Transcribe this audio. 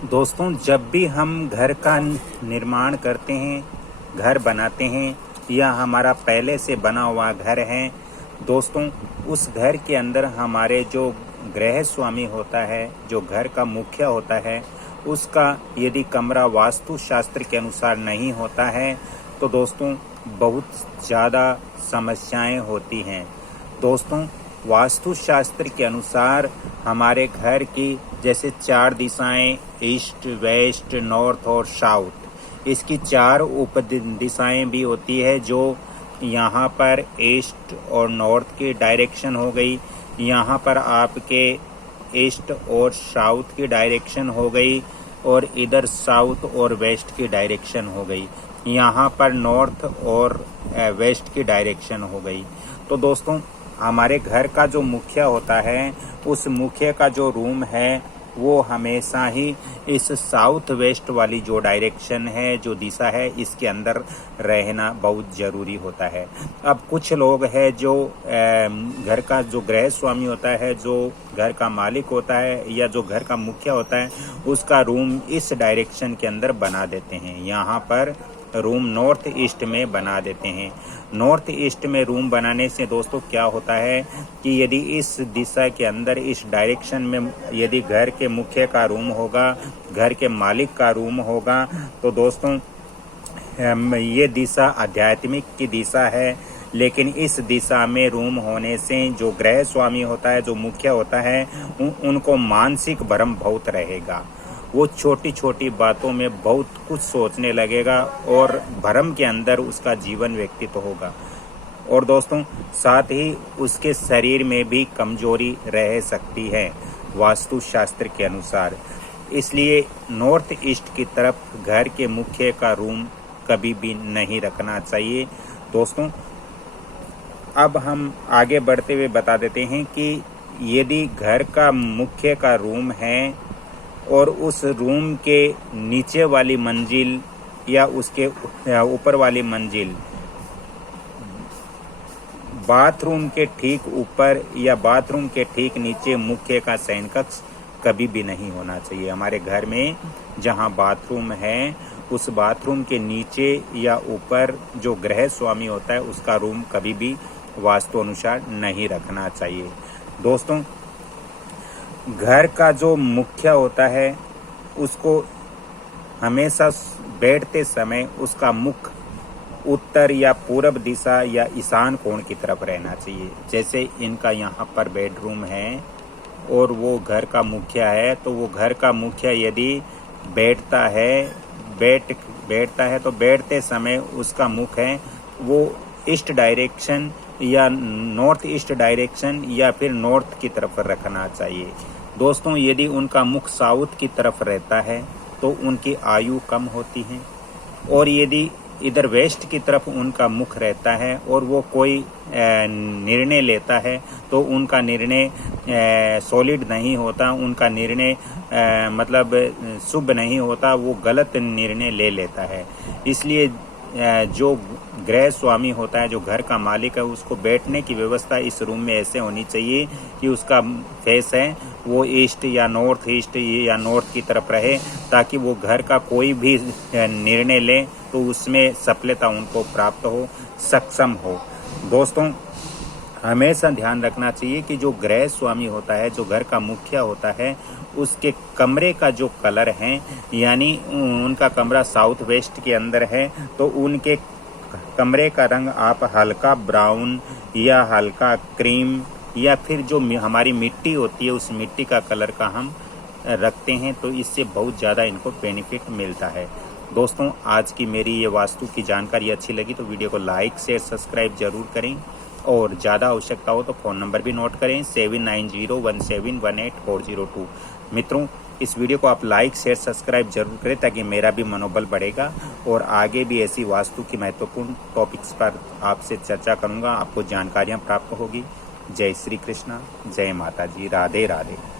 दोस्तों, जब भी हम घर का निर्माण करते हैं, घर बनाते हैं या हमारा पहले से बना हुआ घर है, दोस्तों उस घर के अंदर हमारे जो गृह स्वामी होता है, जो घर का मुखिया होता है, उसका यदि कमरा वास्तु शास्त्र के अनुसार नहीं होता है तो दोस्तों बहुत ज़्यादा समस्याएं होती हैं। दोस्तों, वास्तु शास्त्र के अनुसार हमारे घर की जैसे 4 दिशाएं ईस्ट, वेस्ट, नॉर्थ और साउथ, इसकी 4 उप दिशाएं भी होती है, जो यहाँ पर ईस्ट और नॉर्थ की डायरेक्शन हो गई, यहाँ पर आपके ईस्ट और साउथ की डायरेक्शन हो गई और इधर साउथ और वेस्ट की डायरेक्शन हो गई, यहाँ पर नॉर्थ और वेस्ट की डायरेक्शन हो गई। तो दोस्तों, हमारे घर का जो मुखिया होता है, उस मुखिया का जो रूम है वो हमेशा ही इस साउथ वेस्ट वाली जो डायरेक्शन है, जो दिशा है, इसके अंदर रहना बहुत ज़रूरी होता है। अब कुछ लोग हैं जो घर का जो गृह स्वामी होता है, जो घर का मालिक होता है या जो घर का मुखिया होता है, उसका रूम इस डायरेक्शन के अंदर बना देते हैं। यहाँ पर रूम नॉर्थ ईस्ट में बना देते हैं। नॉर्थ ईस्ट में रूम बनाने से दोस्तों क्या होता है कि यदि इस दिशा के अंदर, इस डायरेक्शन में यदि घर के मुखिया का रूम होगा, घर के मालिक का रूम होगा, तो दोस्तों ये दिशा आध्यात्मिक की दिशा है, लेकिन इस दिशा में रूम होने से जो गृह स्वामी होता है, जो मुखिया होता है, उनको मानसिक भ्रम बहुत रहेगा। वो छोटी छोटी बातों में बहुत कुछ सोचने लगेगा और भ्रम के अंदर उसका जीवन व्यतीत होगा। और दोस्तों, साथ ही उसके शरीर में भी कमजोरी रह सकती है वास्तु शास्त्र के अनुसार। इसलिए नॉर्थ ईस्ट की तरफ घर के मुखिया का रूम कभी भी नहीं रखना चाहिए। दोस्तों, अब हम आगे बढ़ते हुए बता देते हैं कि यदि घर का मुखिया का रूम है और उस रूम के नीचे वाली मंजिल या उसके ऊपर वाली मंजिल बाथरूम के ठीक ऊपर या बाथरूम के ठीक नीचे मुख्य का शयन कक्ष कभी भी नहीं होना चाहिए। हमारे घर में जहां बाथरूम है, उस बाथरूम के नीचे या ऊपर जो गृह स्वामी होता है, उसका रूम कभी भी वास्तु अनुसार नहीं रखना चाहिए। दोस्तों, घर का जो मुखिया होता है, उसको हमेशा बैठते समय उसका मुख उत्तर या पूर्व दिशा या ईशान कोण की तरफ रहना चाहिए। जैसे इनका यहाँ पर बेडरूम है और वो घर का मुखिया है, तो वो घर का मुखिया यदि बैठता है तो बैठते समय उसका मुख है वो ईस्ट डायरेक्शन या नॉर्थ ईस्ट डायरेक्शन या फिर नॉर्थ की तरफ रखना चाहिए। दोस्तों, यदि उनका मुख साउथ की तरफ रहता है तो उनकी आयु कम होती है, और यदि इधर वेस्ट की तरफ उनका मुख रहता है और वो कोई निर्णय लेता है तो उनका निर्णय सॉलिड नहीं होता, उनका निर्णय मतलब शुभ नहीं होता, वो गलत निर्णय ले लेता है। इसलिए जो गृह स्वामी होता है, जो घर का मालिक है, उसको बैठने की व्यवस्था इस रूम में ऐसे होनी चाहिए कि उसका फेस है वो ईस्ट या नॉर्थ ईस्ट या नॉर्थ की तरफ रहे, ताकि वो घर का कोई भी निर्णय ले तो उसमें सफलता उनको प्राप्त हो, सक्षम हो। दोस्तों, हमेशा ध्यान रखना चाहिए कि जो गृह स्वामी होता है, जो घर का मुखिया होता है, उसके कमरे का जो कलर है, यानी उनका कमरा साउथ वेस्ट के अंदर है, तो उनके कमरे का रंग आप हल्का ब्राउन या हल्का क्रीम या फिर जो हमारी मिट्टी होती है, उस मिट्टी का कलर का हम रखते हैं, तो इससे बहुत ज़्यादा इनको बेनिफिट मिलता है। दोस्तों, आज की मेरी ये वास्तु की जानकारी अच्छी लगी तो वीडियो को लाइक शेयर सब्सक्राइब जरूर करें, और ज़्यादा आवश्यकता हो तो फ़ोन नंबर भी नोट करें 7901718402। मित्रों, इस वीडियो को आप लाइक शेयर सब्सक्राइब जरूर करें ताकि मेरा भी मनोबल बढ़ेगा, और आगे भी ऐसी वास्तु की महत्वपूर्ण टॉपिक्स पर आपसे चर्चा करूंगा, आपको जानकारियां प्राप्त होगी। जय श्री कृष्णा, जय माता जी, राधे राधे।